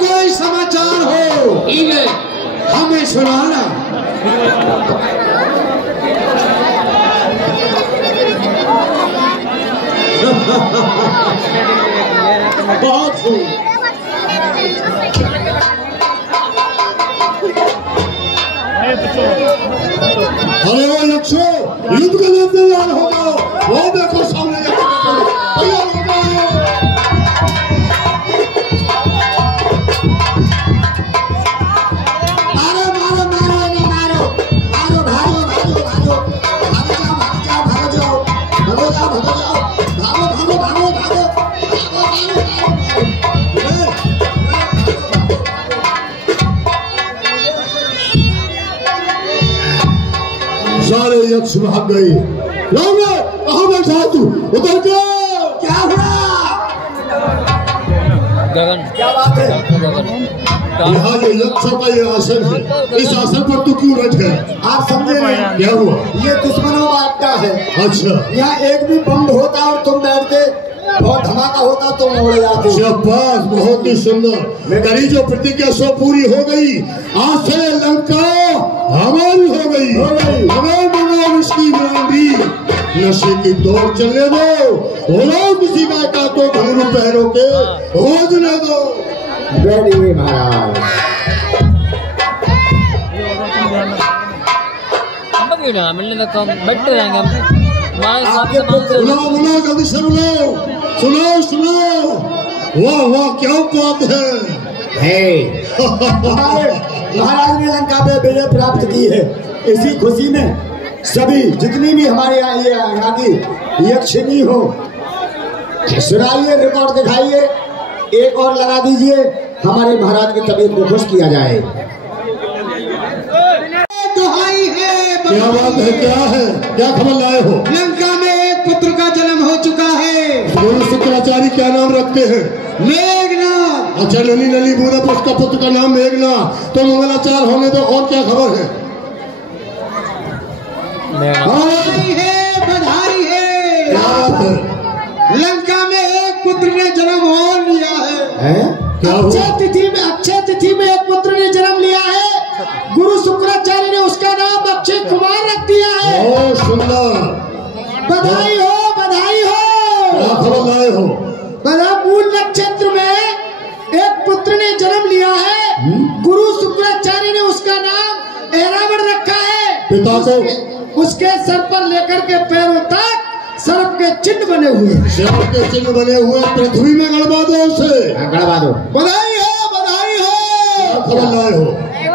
कोई समाचार हो हमें सुनाना। बहुत खूब। अरे वो लक्ष्य युद्ध के लिए तैयार हो जाओ। वो देखो सामने तैयार हो जाओ। सारे यक्ष भाग गए। कहाँ बैठा है तू? उतर के। क्या हुआ? गगन, क्या बात है? यहाँ ये यक्षों का ये आसन है, इस आसन पर तू क्यों बैठे? आप समझे नहीं? क्या हुआ? ये दुश्मनों का अड्डा है। अच्छा। यहाँ एक भी बम होता और तुम बैठते बहुत धमाका होता तो उड़ जाते। शाबाश, बहुत ही सुंदर। तेरी जो प्रतिज्ञा सो पूरी हो गई। आज से लंका हमारी हो गई। हमें मनो इसकी गांधी नशे की दौड़ चलने दो। हो किसी का तो घुंघरू पैरों के खोजने दो। बैठिए महाराज। मिलने तक बैठते रहेंगे हम। सुनो जल्दी से सुनो। वाह वाह, क्या बात है। महाराज ने लंका पे विजय प्राप्त की है। इसी खुशी में सभी जितनी भी हमारे यहाँ की यक्षिणी हो, सुनाइए, रिकॉर्ड दिखाइए, एक और लगा दीजिए। हमारे महाराज की तबीयत को खुश किया जाए। दुहाई है। क्या बात है? क्या है? क्या खबर लाए हो? लंका में एक पुत्र का जन्म हो चुका है। गुरु शुक्राचार्य क्या नाम रखते हैं? मेघनाथ। अच्छा, नली बूढ़ा पुरुष का पुत्र का नाम मेघनाथ। तो मंगलाचार होने दो। और क्या खबर है? बधाई है। क्या बात है? लंका में एक पुत्र ने जन्म हो लिया है। अक्षय तिथि में एक पुत्र ने जन्म लिया है। गुरु शुक्राचार्य ने उसका नाम अक्षय कुमार रख दिया है। बहुत सुंदर। बधाई हो। क्या खबर लाए हो? मूल नक्षत्र में एक पुत्र ने जन्म लिया है। गुरु शुक्राचार्य ने उसका नाम ऐरावण रखा है। पिता को उसके सर पर लेकर के पैरों तक सर्प के चिन्ह बने हुए। सर्प के चिन्ह बने हुए पृथ्वी में गड़बा दो उसे। गड़बा दो। बधाई हो। क्या खबर लाए हो?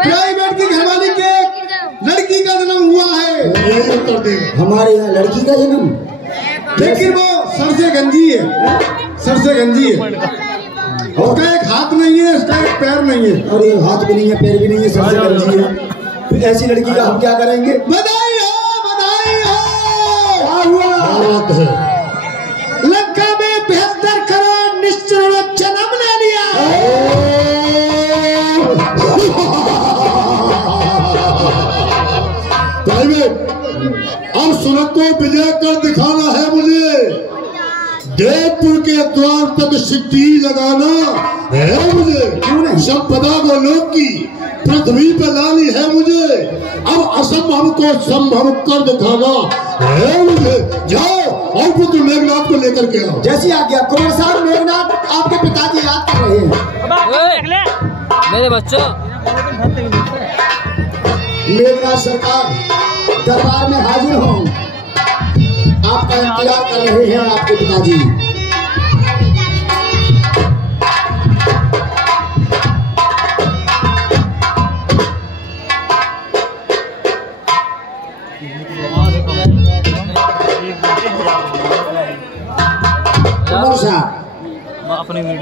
प्राइवेट की घरवाली के लड़की का जन्म हुआ है। यही उत्तर दे। हमारे यहाँ लड़की का जन्म, लेकिन वो सर से गंजी है। उसका एक हाथ नहीं है, उसका एक पैर नहीं है। और ये हाथ भी नहीं है, पैर भी नहीं है, सर से गंजी है। तो ऐसी लड़की का हम क्या करेंगे? बधाई हो। क्या हुआ? बात है। लंका में 72 करोड़ निश्चरों ने जन्म ले लिया है। अब सुरत को विजय कर दिखाना है मुझे। देवपुर के द्वार तक सिद्धि लगाना है मुझे। क्यों नहीं? संपदा को लोक की पृथ्वी पे लानी है मुझे। अब असंभव को संभव कर दिखाना है मुझे। जाओ और पुत्र मेघनाथ को लेकर के आओ। जैसी आज्ञा। कुमार साहब, मेघनाथ आपके पिताजी याद कर रहे हैं। मेरे बच्चों। मेघनाथ सरकार दरबार में हाजिर हो। आपका इंतजार कर रहे हैं आपके पिताजी।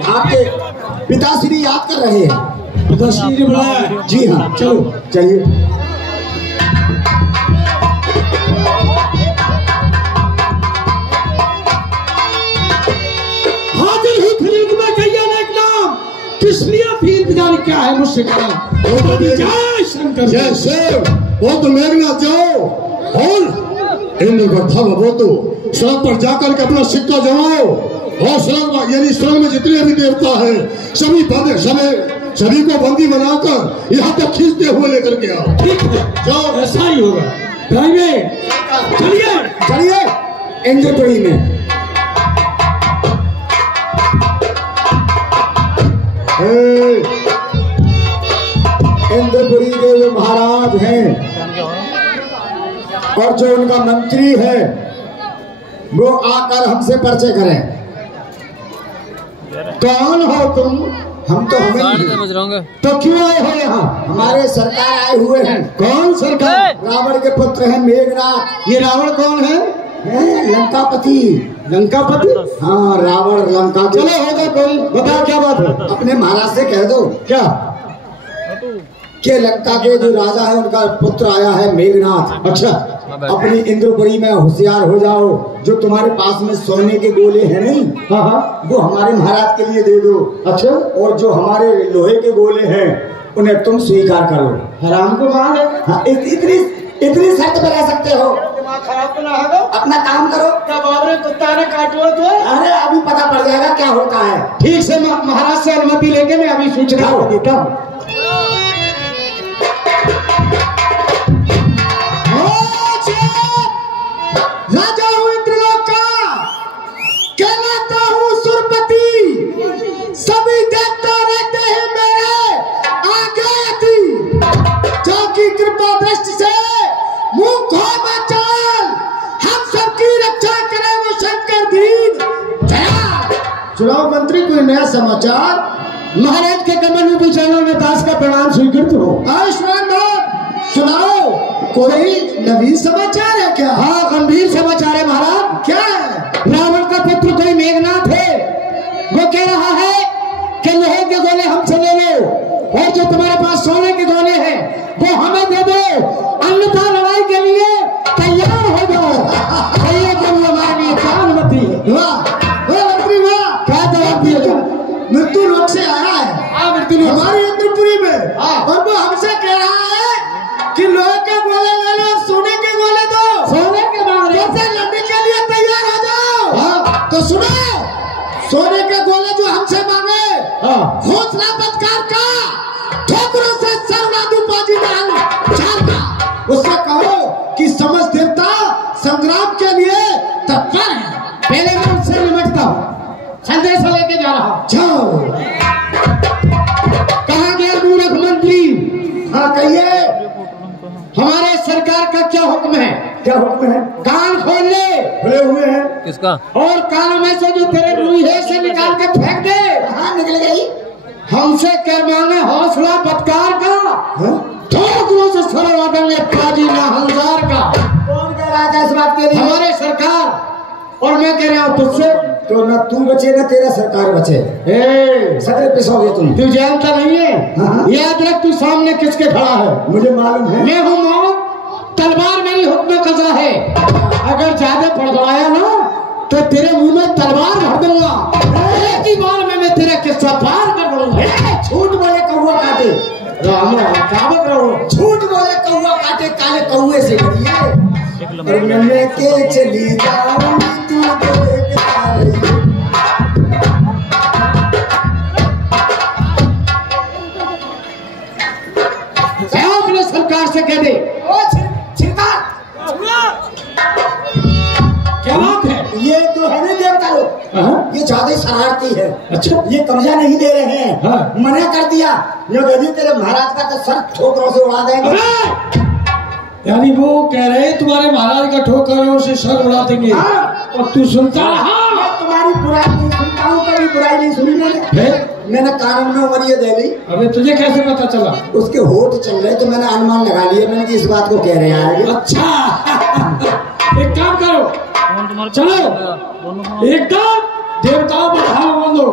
आपके पिताश्री याद कर रहे हैं। पिताश्री ने बुलाया? जी हाँ, चलो चलिए। क्या है मुझसे कहा? जैसे वो तो मेघनाथ जाओ और इंद्र का था वो तो सड़क पर जाकर के अपना सिक्का जमाओ और सुरंग यानी सुरंग में जितने भी देवता हैं सभी को बंदी बनाकर यहाँ तक खींचते हुए लेकर के आओ। ठीक है, जाओ। ऐसा ही होगा। चलिए चलिए इंद्रपुरी में। इंद्रपुरी के जो महाराज हैं और जो उनका मंत्री है वो आकर हमसे परिचय करें। कौन हो तुम? हम तो हमें तो क्यों आए हो यहाँ? हमारे सरकार आए हुए हैं। कौन सरकार? रावण के पुत्र हैं मेघनाथ। ये रावण कौन है? लंकापति। लंकापति? हाँ, रावण लंका। चलो होगा कोई, बताओ क्या बात है? अपने महाराज से कह दो क्या कि लंका के जो राजा है उनका पुत्र आया है मेघनाथ। अच्छा, अपनी इंद्रपुरी में होशियार हो जाओ। जो तुम्हारे पास में सोने के गोले हैं नहीं, हाँ, वो हमारे महाराज के लिए दे दो। अच्छा, और जो हमारे लोहे के गोले हैं उन्हें तुम स्वीकार करो। हराम को मार है। हाँ, इतनी शर्त पे रह सकते हो? खराब ना होगा, अपना काम करो। क्या बाबरे कुत्ता ने काटो तो? अरे अभी पता पड़ जाएगा क्या होता है। ठीक से महाराज से अनुमति लेके मैं अभी सूचना देता हूँ। राजा हूँ इंद्रलोक का, कहलाता हूँ सुरपति। सभी देवता रहते हैं मेरे आगे। जाकी कृपा दृष्टि से मुंह खोमा चाल, हम सबकी रक्षा करे वो शंकर दीन। चुनाव मंत्री कोई नया समाचार? महाराज के कमल में बिछाना में दास का प्रणाम स्वीकृत हो। आयुष्मान सुनाओ, कोई नवीन समाचार है क्या? हाँ, गंभीर समाचार है महाराज। क्या है? रावण का पुत्र कोई मेघनाथ है, वो कह रहा है कि लोहे के गोले हमसे ले लो और जो तुम्हारे पास सोने के गोले हैं वो हमें दे दो, अन्यथा लड़ाई के लिए तैयार हो जाओ। हमारे लिए क्या अनुमति है? मंत्री वाह, क्या जवाब दिया जाए? मृत्यु लोक से आया है हमारी इंद्रपुरी में, और वो हमसे कह रहा है कि लोहे के गोले ले लो, सोने के गोले दो। सोने के मांग रहे लड़ने के लिए तैयार हो जाओ। हाँ, तो सुनो, सोने के गोले जो हमसे मांगे, घोषणा पत्कार का, ठोकरों से सर्वनादु बाजी चार का, उससे कहो कि समस्त देवता संग्राम के लिए तत्पर है। पहले मैं उससे निमटता हूँ, संदेश लेके जा रहा हूँ। जाओ। कहाँ गया मूर्ख मंत्री? हाँ कहिए, हमारे सरकार का क्या हुक्म है? क्या हुक्म है? कान खोल ले। खुले हुए हैं। किसका? और कानों में से जो तेरे रूही है से निकाल के फेंक दे। हाँ, निकल गई। हमसे कर मांगे हौसला बतकार का, ठोकरों से सरवा देंगे पाजी ना हंजार का। कौन कह रहा था इस बात के लिए? हमारे सरकार। और मैं कह रहा हूँ तुझसे, तो ना तू बचे ना तेरा सरकार बचे। सगरे पिसोगे तुम। तू जानता नहीं है? याद रख, तू सामने किसके खड़ा है? मुझे मालूम है। मैं हूँ मौत, तलवार मेरी हुक्म कज़ा है। अगर ज्यादा पड़वाया ना तो तेरे मुंह में तलवार भर दूंगा। एक ही बार में मैं तेरा किस्सा पार कर दूंगा। झूठ बोले कौवा काटे, झूठ बोले कौवा काटे, काले कौवे से डरिए के चली जाऊंगी तू देखता रही। अपने सरकार से कह दे, क्या बात है? ये तो है ना देवता लोग, ये ज्यादा शरारती है। अच्छा, ये कब्जा नहीं दे रहे हैं। हाँ। मना कर दिया, ये यदि तेरे महाराज का तो सर ठोकरों से उड़ा देंगे। यानी वो कह रहे तुम्हारे महाराज का ठोकरों से सर उड़ा देंगे। हाँ। और तू सुनता रहा। तुम्हारी बुराई नहीं सुनता हूँ, कभी बुराई नहीं सुनी मैंने कानून में उंगलियां दे ली। अबे तुझे कैसे पता चला? उसके होठ चल रहे तो मैंने अनुमान लगा लिया, मैंने कि इस बात को कह रहे हैं। अच्छा एक काम करो, चलो एकदम देवताओं पर भाव बोलो।